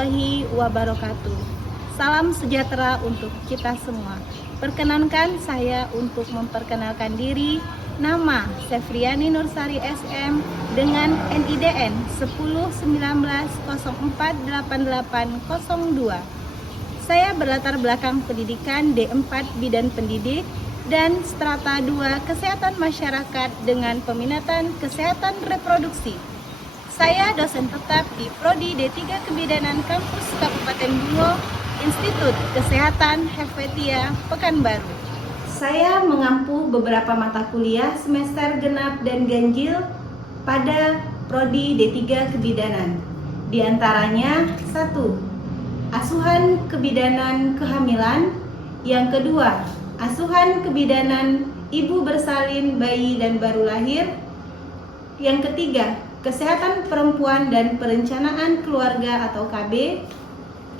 warahmatullahi wabarakatuh. Salam sejahtera untuk kita semua. Perkenankan saya untuk memperkenalkan diri. Nama Sefriani Nursari SM dengan NIDN 1019048802. Saya berlatar belakang pendidikan D4 Bidan Pendidik dan strata 2 Kesehatan Masyarakat dengan peminatan Kesehatan Reproduksi. Saya dosen tetap di Prodi D3 Kebidanan Kampus Kabupaten Bungo, Institut Kesehatan Helvetia Pekanbaru. Saya mengampu beberapa mata kuliah semester genap dan ganjil pada Prodi D3 Kebidanan. Di antaranya 1. Asuhan kebidanan kehamilan. Yang kedua, asuhan kebidanan ibu bersalin, bayi dan baru lahir. Yang ketiga, kesehatan perempuan dan perencanaan keluarga atau KB.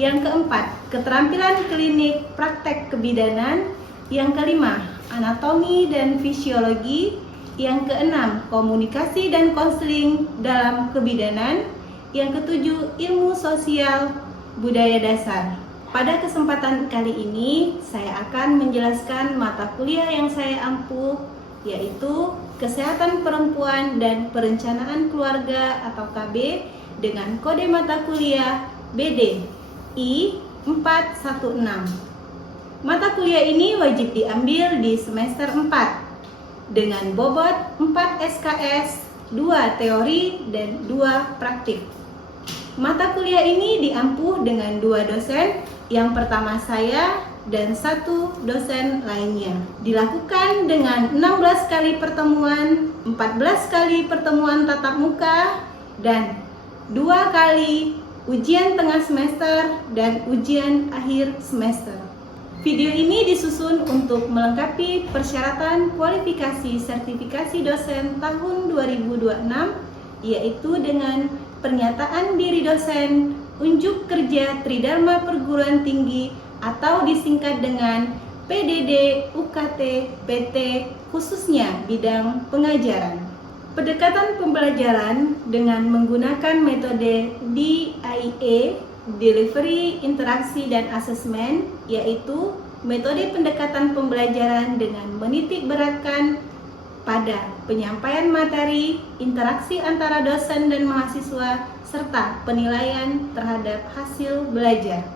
Yang keempat, keterampilan klinik praktek kebidanan. Yang kelima, anatomi dan fisiologi. Yang keenam, komunikasi dan konseling dalam kebidanan. Yang ketujuh, ilmu sosial budaya dasar. Pada kesempatan kali ini, saya akan menjelaskan mata kuliah yang saya ampuh, yaitu Kesehatan Perempuan dan Perencanaan Keluarga atau KB dengan kode mata kuliah BD I416. Mata kuliah ini wajib diambil di semester 4 dengan bobot 4 SKS, 2 teori dan 2 praktik. Mata kuliah ini diampuh dengan 2 dosen, yang pertama saya dan 1 dosen lainnya. Dilakukan dengan 16 kali pertemuan, 14 kali pertemuan tatap muka, dan 2 kali ujian tengah semester dan ujian akhir semester. Video ini disusun untuk melengkapi persyaratan kualifikasi sertifikasi dosen tahun 2026, yaitu dengan pernyataan diri dosen, unjuk kerja Tridharma Perguruan Tinggi atau disingkat dengan PDD UKT PT khususnya bidang pengajaran. Pendekatan pembelajaran dengan menggunakan metode DIE, Delivery, Interaksi, dan Asesmen, yaitu metode pendekatan pembelajaran dengan menitik beratkan pada penyampaian materi, interaksi antara dosen dan mahasiswa, serta penilaian terhadap hasil belajar.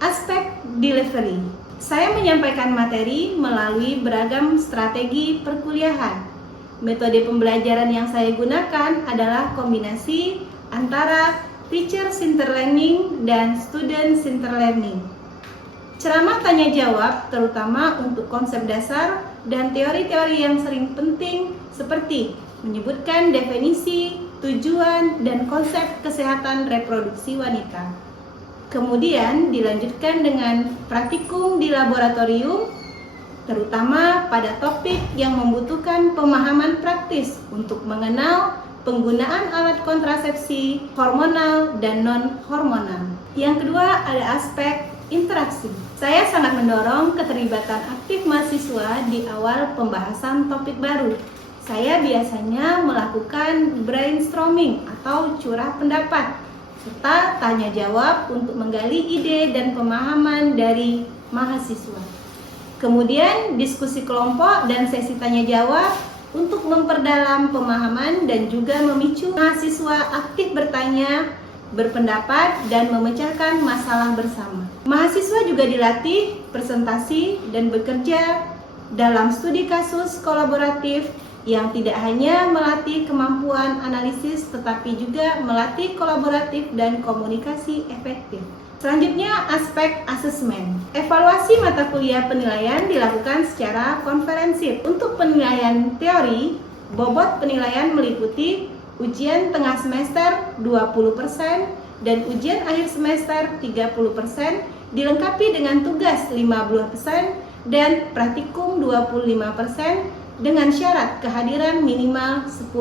Aspek delivery. Saya menyampaikan materi melalui beragam strategi perkuliahan. Metode pembelajaran yang saya gunakan adalah kombinasi antara teacher-centered learning dan student-centered learning. Ceramah tanya jawab terutama untuk konsep dasar dan teori-teori yang sering penting seperti menyebutkan definisi, tujuan, dan konsep kesehatan reproduksi wanita. Kemudian dilanjutkan dengan praktikum di laboratorium, terutama pada topik yang membutuhkan pemahaman praktis untuk mengenal penggunaan alat kontrasepsi hormonal dan non-hormonal. Yang kedua ada aspek interaksi. Saya sangat mendorong keterlibatan aktif mahasiswa di awal pembahasan topik baru. Saya biasanya melakukan brainstorming atau curah pendapat, serta tanya jawab untuk menggali ide dan pemahaman dari mahasiswa. Kemudian diskusi kelompok dan sesi tanya jawab untuk memperdalam pemahaman dan juga memicu mahasiswa aktif bertanya, berpendapat, dan memecahkan masalah bersama. Mahasiswa juga dilatih presentasi dan bekerja dalam studi kasus kolaboratif yang tidak hanya melatih kemampuan analisis tetapi juga melatih kolaboratif dan komunikasi efektif. Selanjutnya, aspek asesmen. Evaluasi mata kuliah penilaian dilakukan secara konferensif. Untuk penilaian teori, bobot penilaian meliputi ujian tengah semester 20% dan ujian akhir semester 30%, dilengkapi dengan tugas 15% dan praktikum 25% dengan syarat kehadiran minimal 10%.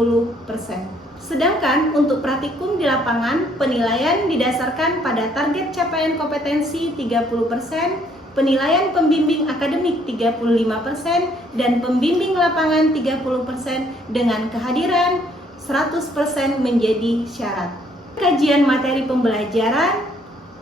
Sedangkan untuk praktikum di lapangan, penilaian didasarkan pada target capaian kompetensi 30%, penilaian pembimbing akademik 35%, dan pembimbing lapangan 30% dengan kehadiran 100% menjadi syarat. Kajian materi pembelajaran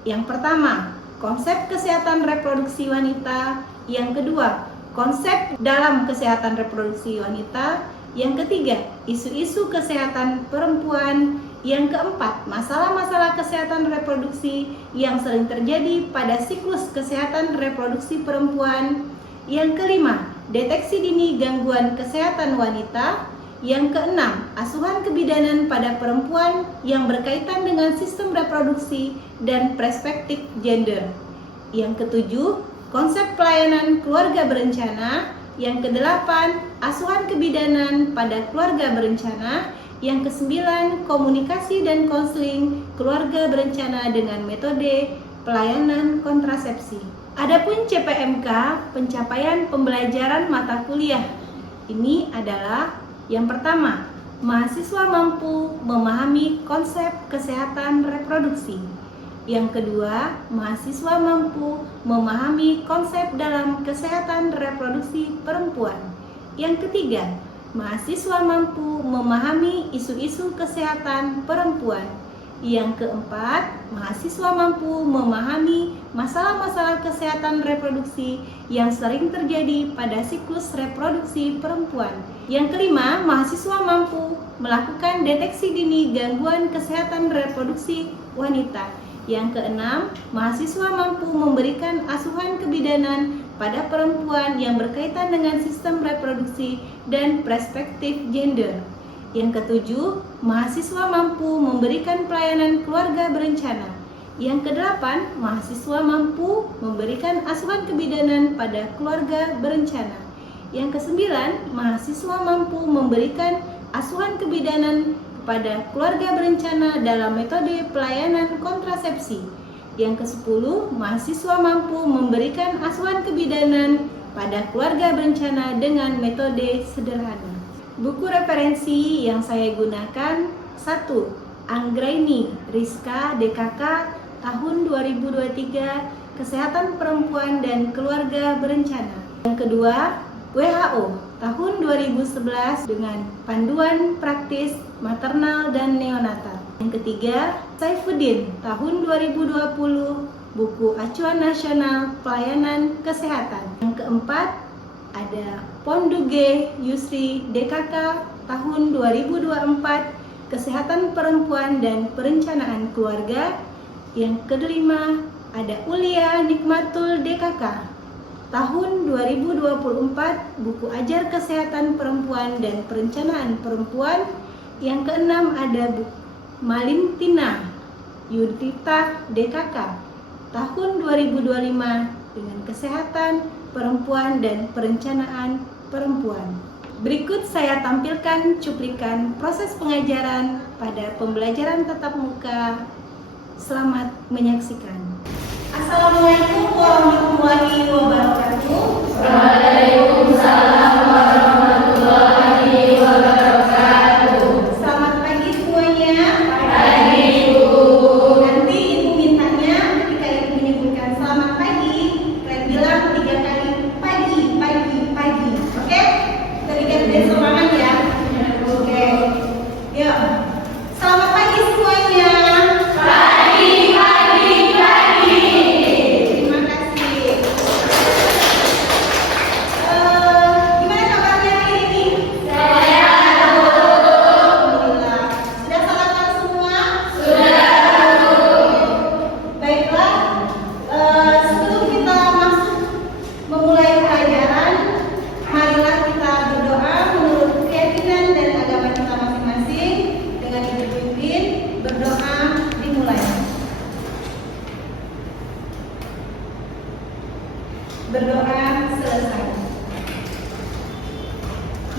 Yang pertama, konsep kesehatan reproduksi wanita. Yang kedua, konsep dalam kesehatan reproduksi wanita. Yang ketiga, isu-isu kesehatan perempuan. Yang keempat, masalah-masalah kesehatan reproduksi yang sering terjadi pada siklus kesehatan reproduksi perempuan. Yang kelima, deteksi dini gangguan kesehatan wanita. Yang keenam, asuhan kebidanan pada perempuan yang berkaitan dengan sistem reproduksi dan perspektif gender. Yang ketujuh, konsep pelayanan keluarga berencana. Yang kedelapan, asuhan kebidanan pada keluarga berencana. Yang kesembilan, komunikasi dan konseling keluarga berencana dengan metode pelayanan kontrasepsi. Adapun CPMK, pencapaian pembelajaran mata kuliah. Ini adalah yang pertama, mahasiswa mampu memahami konsep kesehatan reproduksi. Yang kedua, mahasiswa mampu memahami konsep dalam kesehatan reproduksi perempuan. Yang ketiga, mahasiswa mampu memahami isu-isu kesehatan perempuan. Yang keempat, mahasiswa mampu memahami masalah-masalah kesehatan reproduksi yang sering terjadi pada siklus reproduksi perempuan. Yang kelima, mahasiswa mampu melakukan deteksi dini gangguan kesehatan reproduksi wanita. Yang keenam, mahasiswa mampu memberikan asuhan kebidanan pada perempuan yang berkaitan dengan sistem reproduksi dan perspektif gender. Yang ketujuh, mahasiswa mampu memberikan pelayanan keluarga berencana. Yang kedelapan, mahasiswa mampu memberikan asuhan kebidanan pada keluarga berencana. Yang kesembilan, mahasiswa mampu memberikan asuhan kebidanan pada keluarga berencana dalam metode pelayanan kontrasepsi. Yang ke-10, mahasiswa mampu memberikan asuhan kebidanan pada keluarga berencana dengan metode sederhana. Buku referensi yang saya gunakan: 1. Anggraini Rizka DKK tahun 2023, Kesehatan Perempuan dan Keluarga Berencana. Yang kedua, WHO tahun 2011 dengan panduan praktis maternal dan neonatal. Yang ketiga, Saifuddin tahun 2020, buku acuan nasional pelayanan kesehatan. Yang keempat, ada Ponduge Yusri DKK tahun 2024, Kesehatan Perempuan dan Perencanaan Keluarga. Yang kelima, ada Ulia Nikmatul DKK tahun 2024, buku ajar kesehatan perempuan dan perencanaan perempuan. Yang keenam, ada Malintina Yudhita DKK tahun 2025 dengan kesehatan perempuan dan perencanaan perempuan. Berikut saya tampilkan cuplikan proses pengajaran pada pembelajaran tatap muka. Selamat menyaksikan. Assalamualaikum warahmatullahi wabarakatuh. Waalaikumsalam warahmatullahi wabarakatuh. Selamat pagi semuanya. Pagi, Bu. Nanti Ibu mintanya ketika Ibu menyebutkan selamat pagi, kalian bilang 3 kali pagi, pagi, pagi. Oke? Kita bikin semangat ya. Oke. Yuk. Selamat pagi semuanya. Berdoa selesai.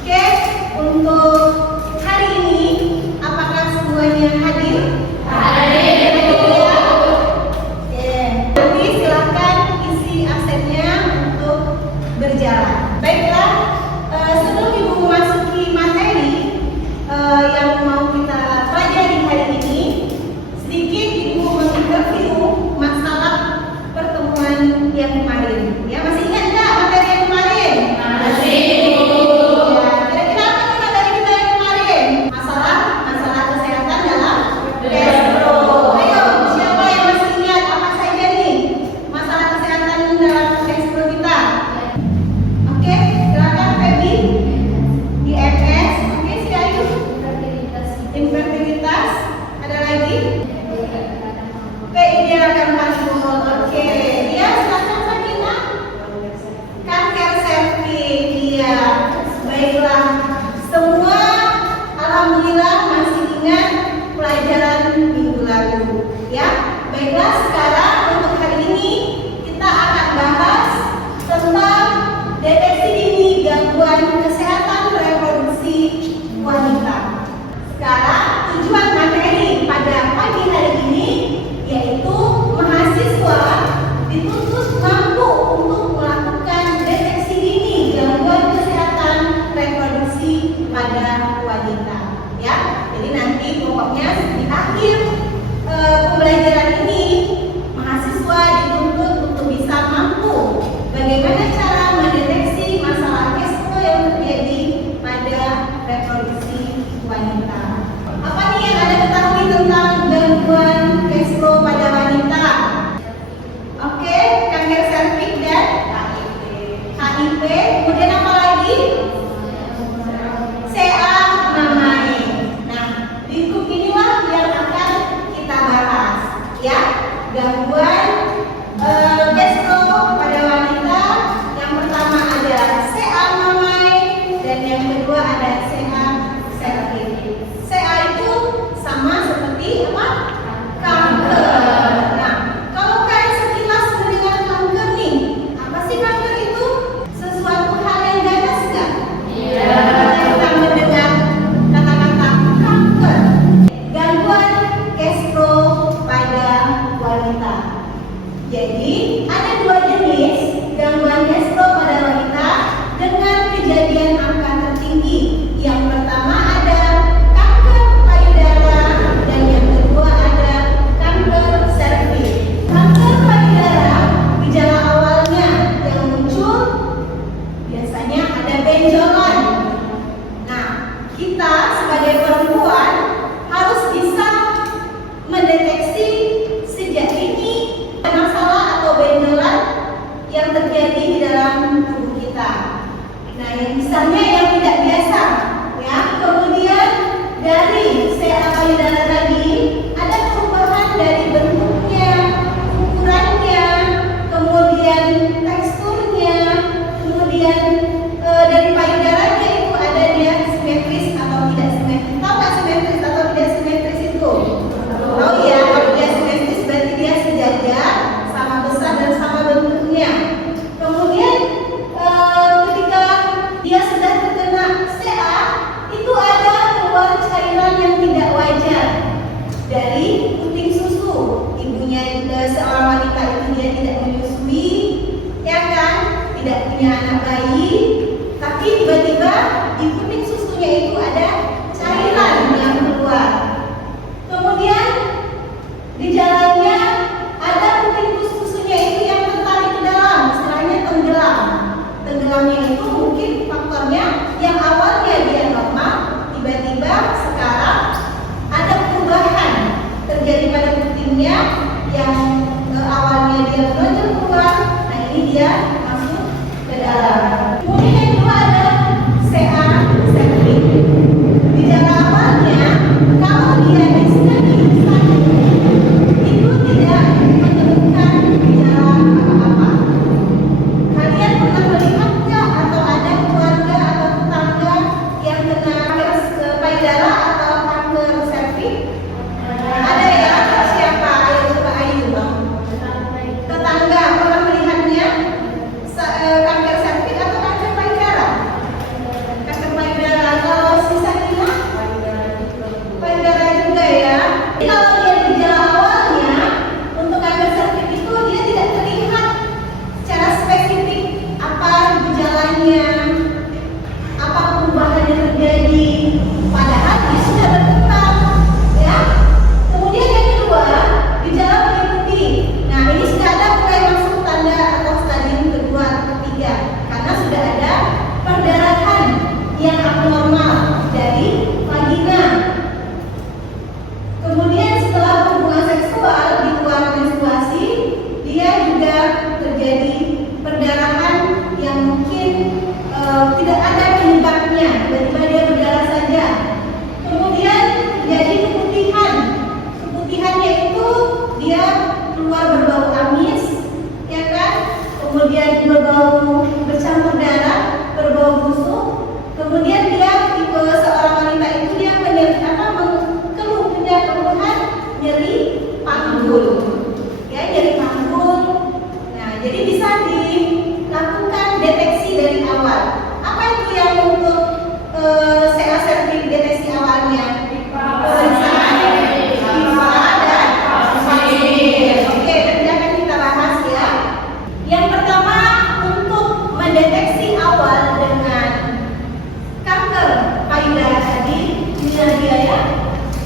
Oke, untuk hari ini apakah semuanya hadir? Hadir, Bu. Oke, nanti silakan isi absennya untuk berjalan. Baiklah, sebelum Ibu memasuki materi yang mau kita pelajari hari ini, sedikit Ibu menginterview masalah pertemuan yang kemarin. Ya, masih ingat nggak materi yang kemarin? Masih, Bu. Ya, kira-kira apa nih materi kita yang kemarin? Masalah kesehatan dalam Destro. Ayo, siapa yang masih ingat apa saja PID akan masuk. Oke, ya silakan Sakina. Kanker serviks, iya. Baiklah, semua alhamdulillah masih ingat pelajaran minggu lalu, ya. Baiklah, sekarang untuk hari ini kita akan bahas tentang deteksi dini gangguan kesehatan reproduksi wanita. Sekarang tujuan materi pada pagi hari ini yaitu mahasiswa dituntut mampu untuk melakukan deteksi dini gangguan kesehatan reproduksi pada wanita, ya. Jadi nanti pokoknya di akhir pembelajaran ini mahasiswa dituntut untuk bisa mampu bagaimana cara mendeteksi masalah kesehatan yang terjadi pada reproduksi wanita. Apa nih yang Anda ketahui tentang gangguan cash flow pada wanita? Oke, kanker serviks dan HIV. Kemudian apa lagi? CA mamae. Nah, lingkup inilah yang akan kita bahas, keluar berbau amis, ya kan? Kemudian berbau bercampur darah, berbau busuk. Kemudian dia tipe seorang wanita itu dia mengeluh punya keluhan nyeri panggul, ya nyeri panggul. Nah, jadi bisa dilakukan deteksi dari awal. Apa itu yang untuk CA cervix deteksi awalnya? Pemeriksaan IVA dan vaksin. Oke, nanti akan kita bahas ya. Yang pertama, untuk mendeteksi awal dengan kanker payudara tadi, dia ya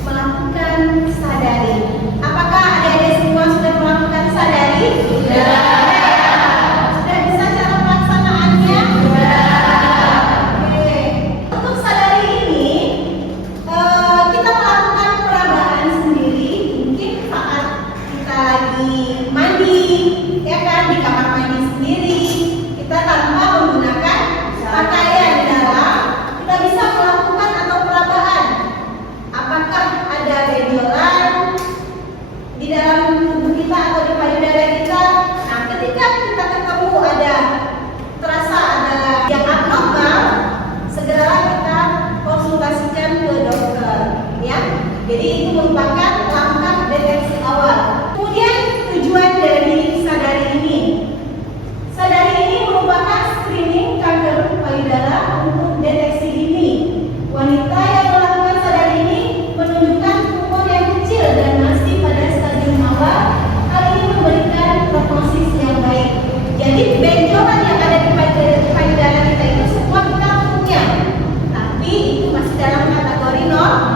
melakukan sadari. Apakah adik-adik semua sudah melakukan sadari? Sudah. Sudah bisa cara pelaksanaannya? Sudah. Oke. Untuk sadari ini kita melakukan perabaan sendiri. Mungkin saat kita lagi mandi, ya kan, di kamar mandi sendiri, kita tanpa menggunakan pakaian dalam, kita bisa melakukan atau perabaan. Apakah ada benjolan di dalam tubuh kita atau di payudara kita? Nah, ketika kita ketemu ada terasa ada yang abnormal, segeralah kita konsultasikan ke dokter, ya. Jadi itu merupakan langkah deteksi awal. Kemudian tujuan dari sadari ini. Sadari ini merupakan screening kanker payudara untuk deteksi dini. Wanita yang melakukan sadari ini menunjukkan tumor yang kecil dan masih pada stadium awal. Hal ini memberikan prognosis yang baik. Jadi benjolan yang ada di payudara kita itu semua kita punya, tapi itu masih dalam kategori normal.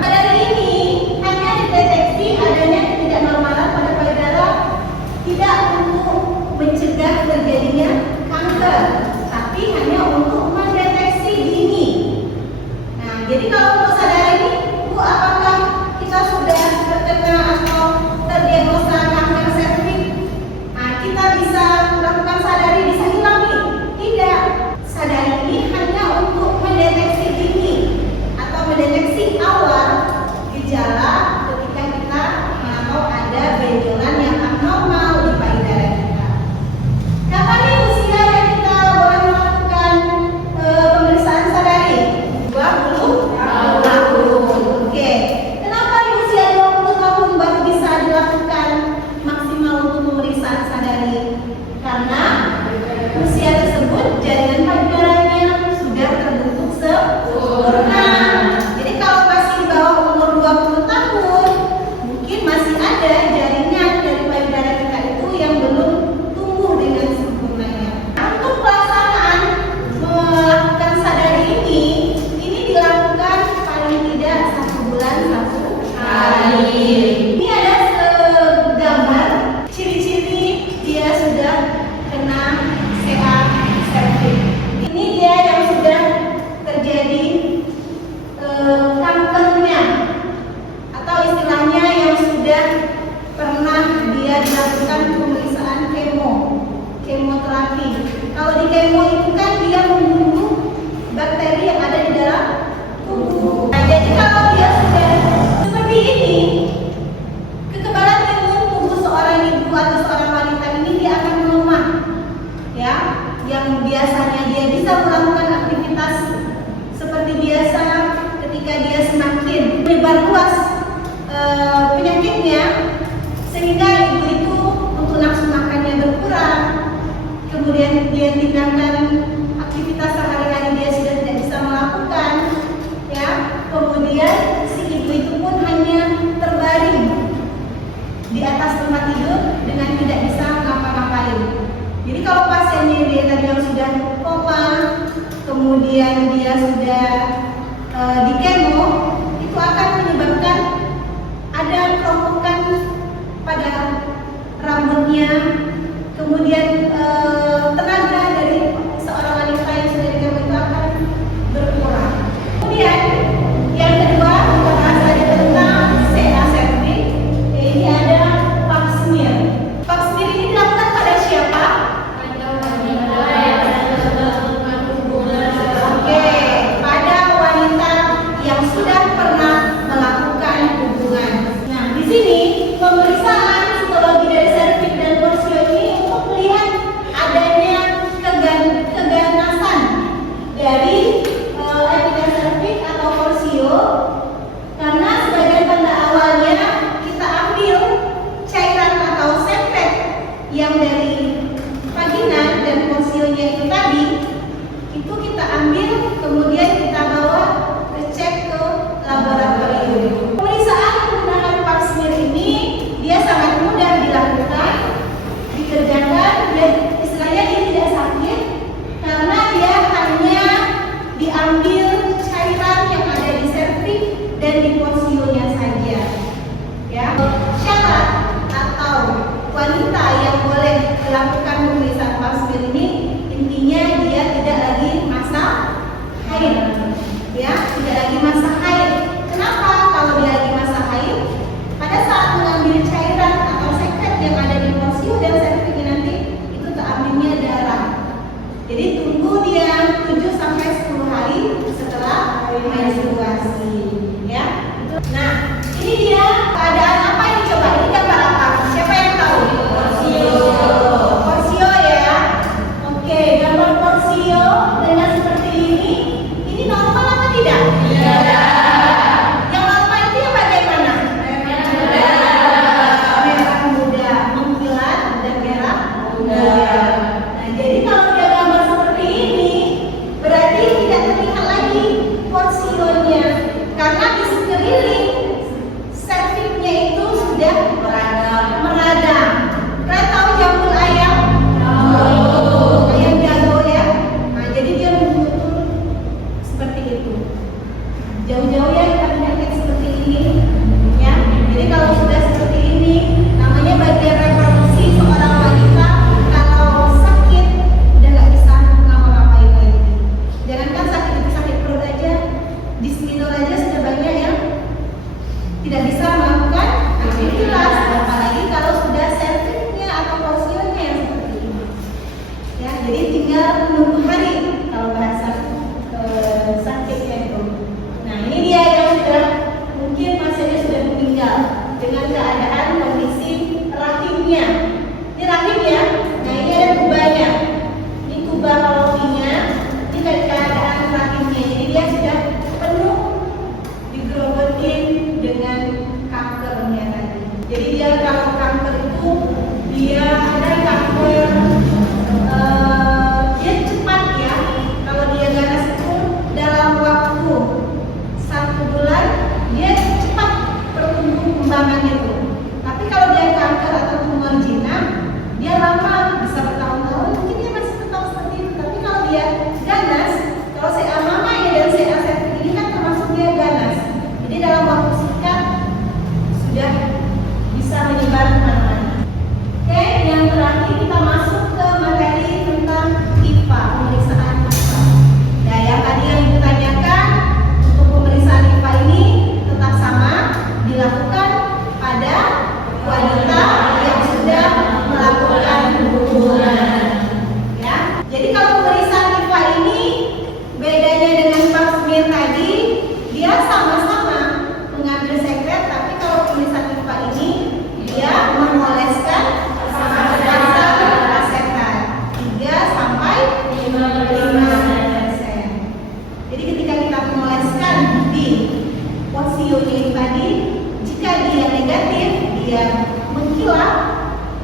Sadari ini hanya dideteksi adanya ketidaknormalan pada payudara, tidak untuk mencegah terjadinya kanker, tapi hanya untuk mendeteksi dini. Nah, jadi kalau untuk sadari ini, Bu, apakah kita sudah terkena atau terdiagnosa kanker serviks? Nah, kita bisa melakukan sadari, bisa hilangi? Tidak. Sadari ini hanya untuk mendeteksi dini atau mendeteksi awal gejala ketika kita atau ada benjolan yang abnormal di payudara kita. Kapan nih usia yang kita boleh melakukan pemeriksaan sadari? 20 tahun. Oke. Kenapa di usia 20 tahun baru bisa dilakukan maksimal untuk pemeriksaan sadari? Karena usia tersebut jaringan payudaranya sudah terbentuk sempurna. Jadi kalau masih di bawah umur 20 tahun, mungkin masih ada jaringan dari payudara kita itu yang belum tumbuh dengan sempurnanya. Untuk pelaksanaan melakukan sadari ini dilakukan paling tidak 1 bulan 1 kali. Ini ada segambar ciri-ciri dia sudah kena CA cervix. Ini dia yang sudah terjadi kankernya, atau istilahnya yang sudah pernah dia dilakukan pemeriksaan kemoterapi. Kalau di kemo itu kan dia membunuh bakteri yang ada di dalam tubuh. Nah, jadi kalau dia sudah seperti ini, kekebalan imun tubuh seorang ibu atau seorang wanita ini dia akan melemah, ya. Yang biasanya dia bisa melakukan aktivitas seperti biasa, ketika dia semakin menyebar luas penyakitnya, sehingga ibu itu untuk nafsu makannya berkurang, kemudian dia tindakan aktivitas sehari-hari dia sudah tidak bisa melakukan, ya. Kemudian si ibu itu pun hanya terbaring di atas tempat tidur dengan tidak bisa ngapa-ngapain. Jadi kalau pasiennya dia tadi yang sudah koma, kemudian dia sudah di kemo, itu akan menyebabkan ada kerontokan pada rambutnya, kemudian tenaga dari seorang wanita yang sudah di kemo itu akan berkurang. Kemudian yang kedua kita bahas lagi tentang CA cervix. Ini ada pap smear. Pap smear ini dilakukan pada siapa? Oke, pada wanita yang sudah tidak bisa melakukan aktivitas, apalagi kalau sudah servisnya atau porsionya yang seperti ini. Ya, jadi tinggal menunggu hari kalau bahasa sakitnya itu. Nah, ini dia yang sudah mungkin pasiennya sudah meninggal dengan keadaan kondisi rahimnya. Ini rahim ya. Nah, ini ada tubanya. Ini tuba kolopinya. Ini keadaan rahimnya. Jadi dia sudah penuh digerogotin dengan kankernya tadi. Jadi dia kalau kanker itu dia ada kanker dia cepat ya. Kalau dia ganas itu dalam waktu 1 bulan dia cepat bertumbuh kembangannya itu. Tapi kalau dia kanker atau tumor jinak dia lama, bisa bertahun-tahun, mungkin dia masih tetap seperti itu. Tapi kalau dia ganas, kalau CA mama ya dan CA septic ini kan termasuk dia ganas. Jadi dalam waktu singkat sudah bisa menyebar kemana-mana. Oke, yang terakhir kita masuk ke materi tentang IPA, pemeriksaan IPA. Nah, yang tadi yang Ibu tanyakan untuk pemeriksaan IPA ini tetap sama, dilakukan pada wanita yang sudah melakukan hubungan. Ya, jadi kalau pemeriksaan IPA ini bedanya dengan pap smear tadi, dia sama-sama mengambil sekret, tapi kalau pemeriksaan IPA ini dia mengoleskan asetat 3 sampai 5%. Jadi ketika kita mengoleskan di porsionya ini tadi, jika dia negatif, dia mengkilap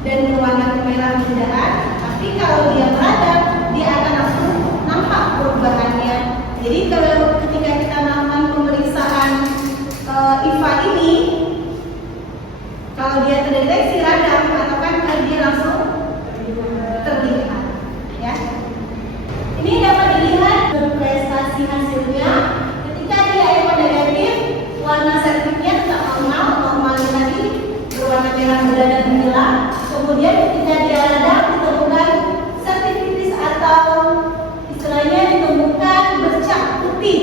dan berwarna kemerah mudahan. Tapi kalau dia meradang, dia akan langsung nampak perubahannya. Jadi kalau ketika kita melakukan pemeriksaan IPA ini, kalau dia terdeteksi radang atau kanker, dia langsung terlihat. Ya. Ini dapat dilihat prestasi hasilnya. Ketika dia IPA negatif, warna sertiknya tetap normal tadi berwarna merah muda dan mengkilap. Kemudian ketika dia radang ditemukan sertifitis atau istilahnya ditemukan bercak putih,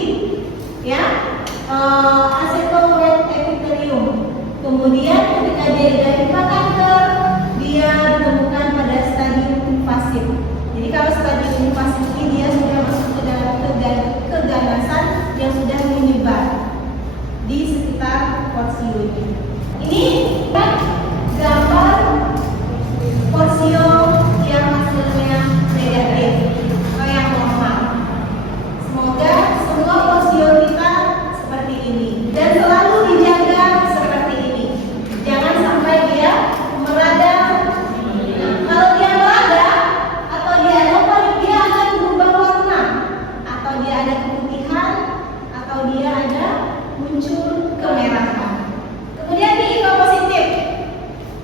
ya, acetoid epithelium. Kemudian ketika dia sudah IPA kanker, dia ditemukan pada stadium invasif. Jadi kalau stadium invasif ini dia sudah masuk ke dalam keganasan yang sudah menyebar di sekitar porsionya. Ini kan gambar porsio yang hasilnya negatif atau yang normal. Semoga semua porsio kita seperti ini dan selalu dijaga seperti ini. Jangan sampai dia meradang. Kalau dia meradang atau dia anomaly, dia akan berubah warna, atau dia ada keputihan, atau dia ada muncul kemerahan. Kemudian di IPA positif,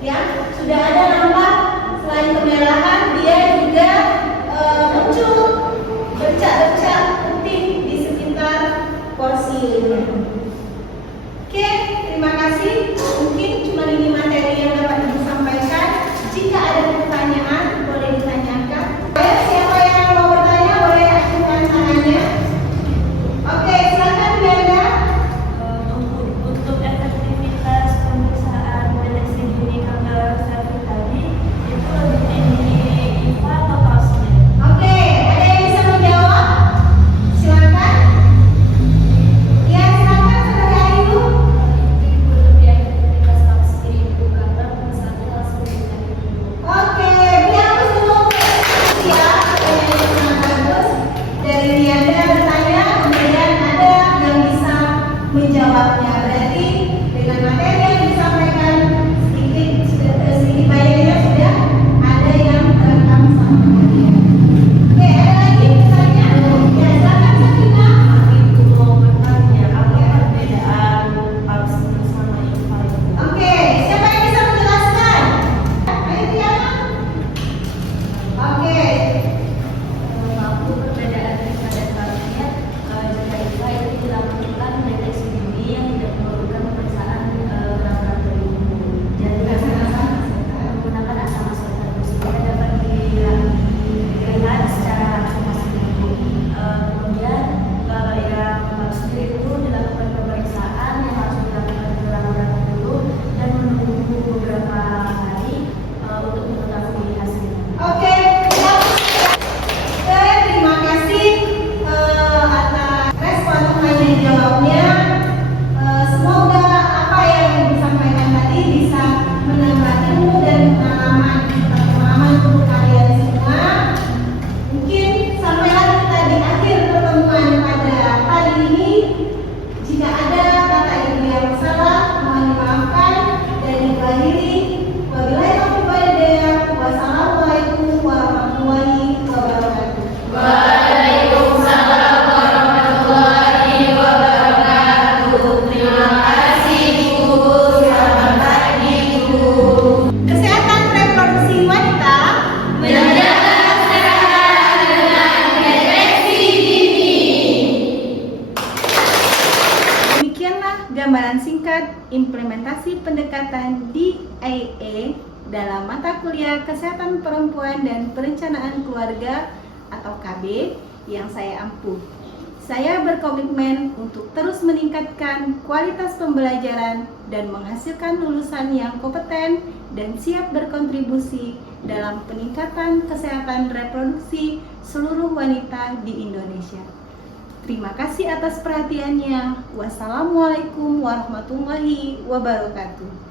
ya. singkat Implementasi Pendekatan DIE dalam mata kuliah Kesehatan Perempuan dan Perencanaan Keluarga atau KB yang saya ampuh. Saya berkomitmen untuk terus meningkatkan kualitas pembelajaran dan menghasilkan lulusan yang kompeten dan siap berkontribusi dalam peningkatan kesehatan reproduksi seluruh wanita di Indonesia. Terima kasih atas perhatiannya. Wassalamualaikum warahmatullahi wabarakatuh.